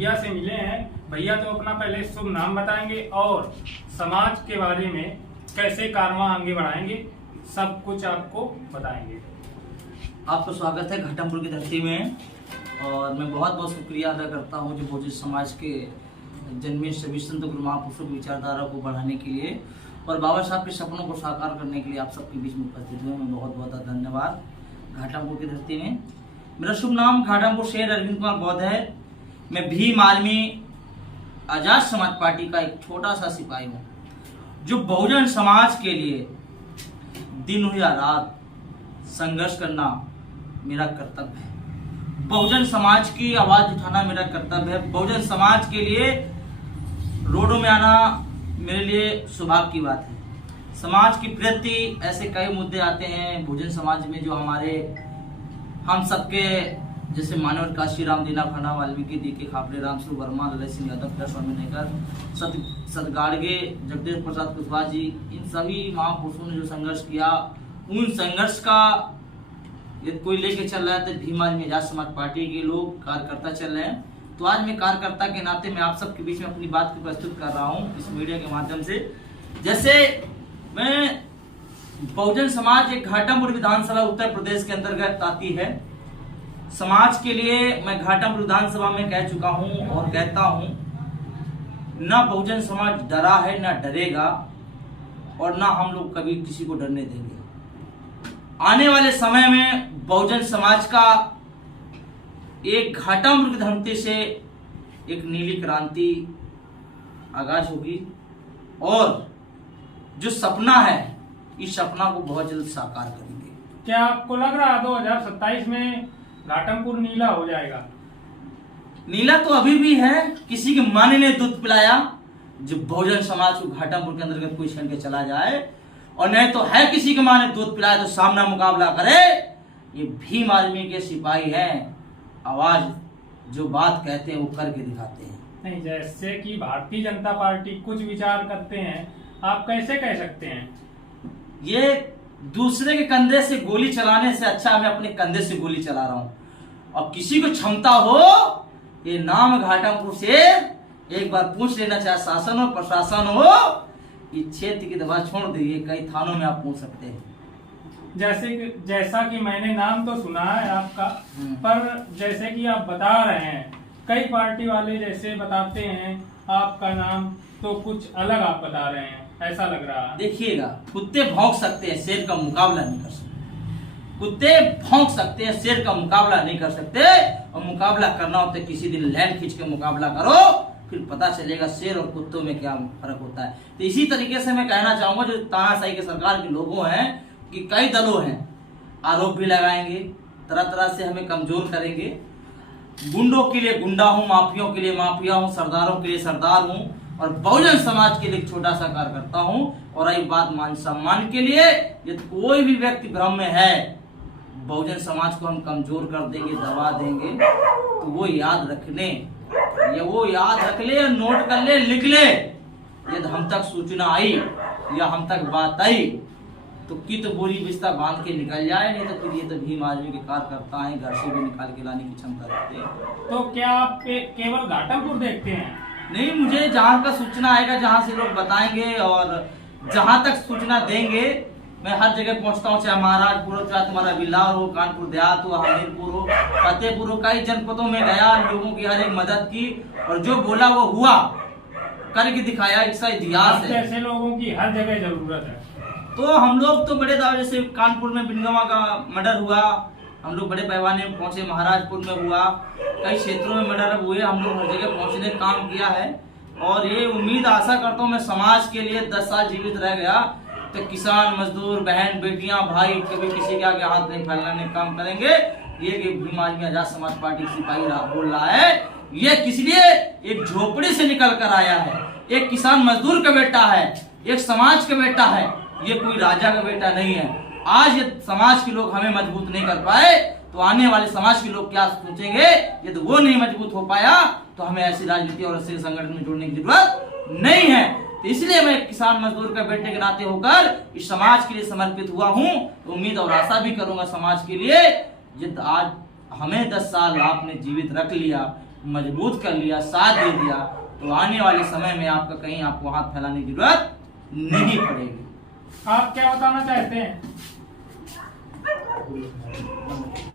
भैया से मिले हैं। भैया तो अपना पहले शुभ नाम बताएंगे और समाज के बारे में कैसे कारवां आगे बढ़ाएंगे, सब कुछ आपको बताएंगे। आपका स्वागत है घाटमपुर की धरती में। और मैं बहुत बहुत शुक्रिया अदा करता हूँ जो बहुजन समाज के जन्मे सभी संत गुरु महापुरुषों की विचारधारा को बढ़ाने के लिए और बाबा साहब के सपनों को साकार करने के लिए आप सबके बीच में उपस्थित हुए। मैं बहुत बहुत धन्यवाद। घाटमपुर की धरती में मेरा शुभ नाम घाटमपुर शहर अरविंद कुमार बौद्ध है। मैं भीम आर्मी आजाद समाज पार्टी का एक छोटा सा सिपाही हूँ जो बहुजन समाज के लिए दिन हो या रात संघर्ष करना मेरा कर्तव्य है। बहुजन समाज की आवाज उठाना मेरा कर्तव्य है। बहुजन समाज के लिए रोडों में आना मेरे लिए सौभाग्य की बात है। समाज के प्रति ऐसे कई मुद्दे आते हैं बहुजन समाज में जो हमारे हम सबके जैसे मानव काशी राम दीना खन्ना वाल्मीकि दी खापड़े रामसु वर्मा ललित सिंह यादव स्वामी नेकर सतगाड़गे जगदीश प्रसाद कुशवाहा जी, इन सभी महापुरुषों ने जो संघर्ष किया उन संघर्ष का यदि कोई लेके चल रहा है तो भीम आर्मी आजाद समाज पार्टी के लोग कार्यकर्ता चल रहे हैं। तो आज मैं कार्यकर्ता के नाते मैं आप सबके बीच में अपनी बात को प्रस्तुत कर रहा हूँ इस मीडिया के माध्यम से। जैसे मैं बहुजन समाज एक घाटमपुर विधानसभा उत्तर प्रदेश के अंतर्गत आती है। समाज के लिए मैं घाटमपुर विधानसभा में कह चुका हूँ और कहता हूँ, न बहुजन समाज डरा है न डरेगा और न हम लोग कभी किसी को डरने देंगे। आने वाले समय में बहुजन समाज का एक घाटमपुर की धरती से एक नीली क्रांति आगाज होगी और जो सपना है इस सपना को बहुत जल्द साकार करेंगे। क्या आपको लग रहा है 2027 में घाटमपुर नीला हो जाएगा? नीला तो अभी भी है, किसी के माने ने दूध पिलाया जो बहुजन समाज को घाटमपुर के अंतर्गत कोई छीन के चला जाए, और नहीं तो है किसी के माने दूध पिलाए तो सामना मुकाबला करे। ये भीम आर्मी के सिपाही हैं, आवाज जो बात कहते हैं वो करके दिखाते हैं। नहीं, जैसे कि भारतीय जनता पार्टी कुछ विचार करते हैं, आप कैसे कह सकते हैं? ये दूसरे के कंधे से गोली चलाने से अच्छा मैं अपने कंधे से गोली चला रहा हूँ। और किसी को क्षमता हो ये नाम घाटमपुर से एक बार पूछ लेना, चाहे शासन हो प्रशासन हो, इस क्षेत्र की दबा छोड़ दीजिए, कई थानों में आप पूछ सकते हैं। जैसा कि मैंने नाम तो सुना है आपका, पर जैसे कि आप बता रहे हैं कई पार्टी वाले जैसे बताते हैं आपका नाम तो कुछ अलग आप बता रहे हैं, ऐसा लग रहा है। देखिएगा, कुत्ते भौंक सकते हैं, शेर का मुकाबला नहीं कर सकते। कुत्ते भौंक सकते हैं, शेर का मुकाबला नहीं कर सकते। और मुकाबला करना हो तो किसी दिन लैंड खींच के मुकाबला करो, फिर पता चलेगा शेर और कुत्तों में क्या फर्क होता है। तो इसी तरीके से मैं कहना चाहूंगा जो तानाशाही के सरकार के लोगों हैं कि कई दलों हैं, आरोप भी लगाएंगे, तरह तरह से हमें कमजोर करेंगे। गुंडों के लिए गुंडा हूँ, माफियों के लिए माफिया हूँ, सरदारों के लिए सरदार हूँ और बहुजन समाज के लिए छोटा सा कार्यकर्ता हूँ। और आई बात मान सम्मान के लिए, यदि कोई भी व्यक्ति भ्रम में है बहुजन समाज को हम कमजोर कर देंगे, दबा देंगे, तो वो याद रखने या वो याद रख ले या नोट कर ले, लिख ले, यदि हम तक सूचना आई या हम तक बात आई तो की तो बोरी बिस्ता बांध के निकल जाए, नहीं तो फिर ये तो भीम आर्मी के कार्यकर्ता हैं, घर से भी निकाल के लाने की क्षमता रखते हैं। तो क्या आप केवल घाटमपुर देखते हैं? नहीं, मुझे जहाँ का सूचना आएगा, जहाँ से लोग बताएंगे और जहाँ तक सूचना देंगे मैं हर जगह पहुँचता हूँ, चाहे महाराजपुर हो, चाहे तुम्हारा बिल्लार हो, कानपुर देहात हो, हमीरपुर हो, फतेहपुर हो, कई जनपदों में गया, लोगों की हर एक मदद की और जो बोला वो हुआ, करके दिखाया। इसका इतिहास है। ऐसे लोगों की हर जगह जरूरत है। तो हम लोग तो बड़े दावे, जैसे कानपुर में बिनगवा का मर्डर हुआ, हम लोग बड़े पैमाने में पहुंचे, महाराजपुर में हुआ, कई क्षेत्रों में मर्डर हुए, हम लोग हर जगह पहुंचने का काम किया है। और ये उम्मीद आशा करता हूँ मैं समाज के लिए 10 साल जीवित रह गया तो किसान मजदूर बहन बेटियां भाई कभी किसी के आगे हाथ नहीं फैलाने का काम करेंगे। ये भीम आर्मी आजाद समाज पार्टी सिपाही बोल रहा है, ये किस लिए एक झोपड़ी से निकल कर आया है, एक किसान मजदूर का बेटा है, एक समाज का बेटा है, ये कोई राजा का बेटा नहीं है। आज ये समाज के लोग हमें मजबूत नहीं कर पाए तो आने वाले समाज के लोग क्या सोचेंगे? यदि वो नहीं मजबूत हो पाया तो हमें ऐसी राजनीति और ऐसे संगठन में जुड़ने की जरूरत नहीं है। तो इसलिए मैं किसान मजदूर का बेटे के नाते होकर इस समाज के लिए समर्पित हुआ हूँ। तो उम्मीद और आशा भी करूंगा समाज के लिए, जिद आज हमें 10 साल आपने जीवित रख लिया, मजबूत कर लिया, साथ दे दिया, तो आने वाले समय में आपका कहीं आपको हाथ फैलाने की जरूरत नहीं पड़ेगी। आप क्या बताना चाहते हैं?